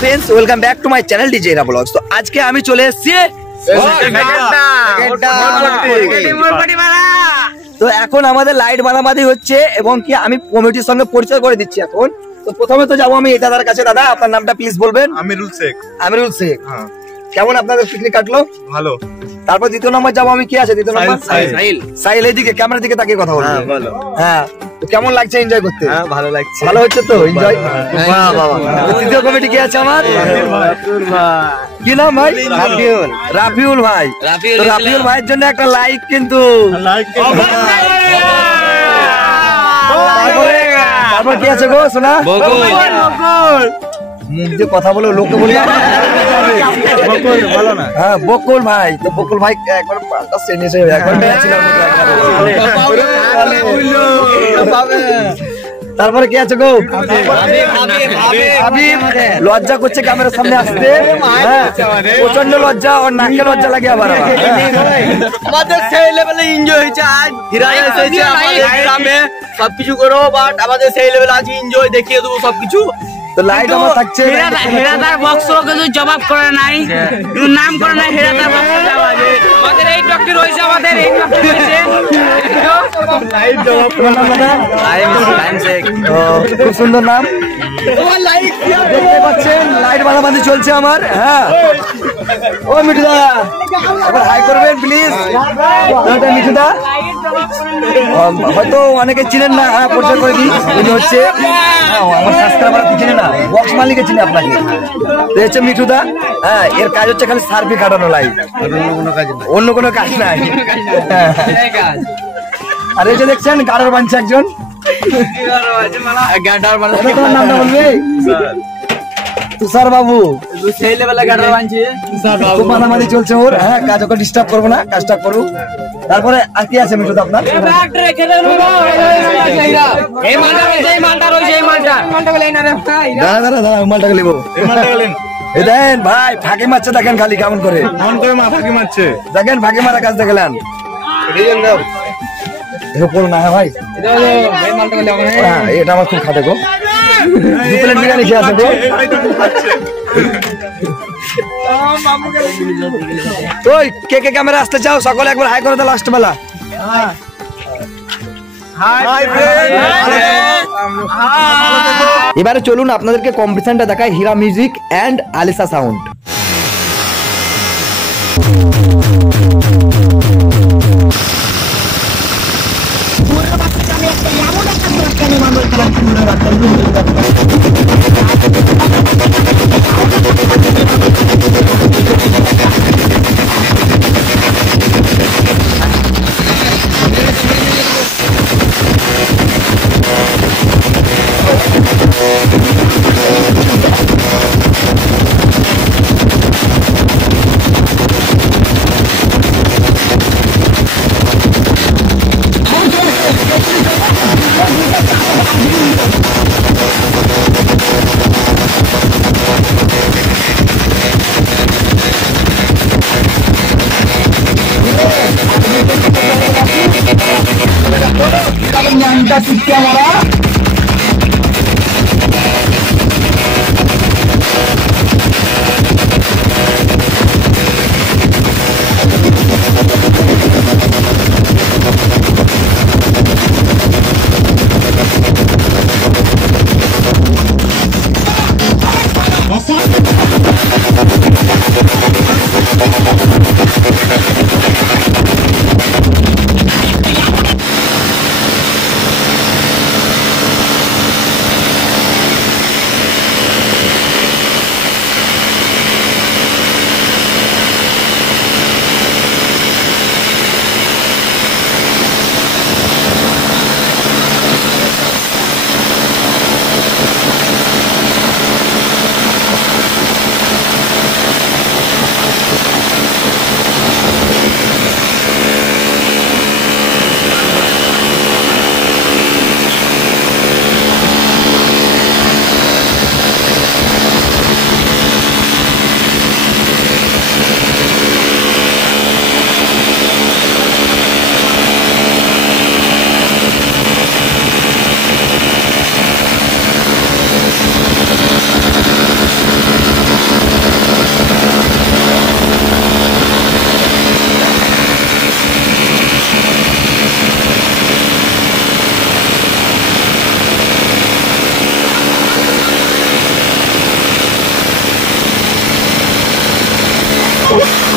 Friends welcome back to my channel DJ Heera blogs. तो आज के আমি চলে এসেছি তো এখন আমাদের লাইট বানাবাদি হচ্ছে এবং কি আমি কমিটির সঙ্গে পরিচয় করে দিচ্ছি এখন। তো প্রথমে তো যাবো আমি দাদার কাছে। দাদা আপনার নামটা প্লিজ বলবেন। আমিরুল শেখ। আমিরুল শেখ, হ্যাঁ। কেমন আপনাদের পিকনিক কাটলো? ভালো। তারপর দ্বিতীয় নম্বর যাবো আমি, কি আছে দ্বিতীয় নম্বর? সাহিল। সাহিল এইদিকে ক্যামেরার দিকে তাকিয়ে কথা বলুন। হ্যাঁ বলো। হ্যাঁ তো কেমন লাগছে এনজয় করতে? হ্যাঁ ভালো লাগছে। ভালো হচ্ছে তো এনজয়? বাহ বাহ। তৃতীয় কমিটি কি আছে আমার? কি নাম ভাই? রাফিউল। রাফিউল ভাই। তো রাফিউল ভাইয়ের জন্য একটা লাইক কিন্তু। তারপর কি আছে গো শোনা? বকুল। মুখ দিয়ে কথা বলে লোকে বলি বকুল বলো না। হ্যাঁ বকুল ভাই। তো বকুল ভাই একবার তারপরে কি আছে গো? লজ্জা করছে ক্যামেরার সামনে আসতে, প্রচন্ড লজ্জা, আর নাকে লজ্জা লাগে আবার। আমাদের সেই লেভেলে এনজয় হয়েছে আজ, হীরা এসেছে আমাদের গ্রামে, সবকিছু করো বাট আমাদের সেই লেভেলে আজ এনজয় দেখিয়ে দেবো সবকিছু। তো লাইট আমার থাকছে, হেরাদার বক্স কিন্তু জবাব করে নাই, নাম করে নাই হেরাদার বক্স। আমাদের এই টকটি রয়েছে, আমাদের এই টকটি রয়েছে লাইট জবাব করে না। খুব সুন্দর নাম। দেখতে পাচ্ছেন লাইট বানাবাদি চলছে আমার। হ্যাঁ ও মিঠুদা আবার হাই করবেন প্লিজ। মিঠুদা হয়তো অনেকে চিনেন না, হ্যাঁ পরিচয় করে দিই। উনি হচ্ছে আমার সাবস্ক্রাইবার চিনে না, বক্স মালিকে চিনে আপনাকে। হচ্ছে মিঠুদা। হ্যাঁ এর কাজ হচ্ছে খালি সার্ভে কাটানো লাইট, অন্য কোনো কাজ নাই। আর এই যে দেখছেন গাড়ার বানছে একজন। তোমার নামটা বলবে? তুষার বাবু। সেই লেভেলে গাড়ার বানছে খুব মানামানি চলছে ওর। হ্যাঁ কাজ ওকে ডিস্টার্ব করবো না, কাজটা করুক। তারপরে আর কি আছে মিঠুদা আপনার? মালটাকে নেবো। এই দেখেন ভাই ফাঁকি মারছে, দেখেন খালি কেমন করে ফাঁকি মারছে, দেখেন ফাঁকি মারা কাজ দেখলেন। না ভাই এটা আমার খুব খাটে গো। দু প্লেট বিরিয়ানি খেয়ে আছে গো। ওই কে কে ক্যামেরা আসতে চাও সকলে একবার হাই করে দাও লাস্ট বেলা। এবারে চলুন আপনাদেরকে কম্পিটিশনটা দেখায় হীরা মিউজিক এন্ড আলিসা সাউন্ড। করবো।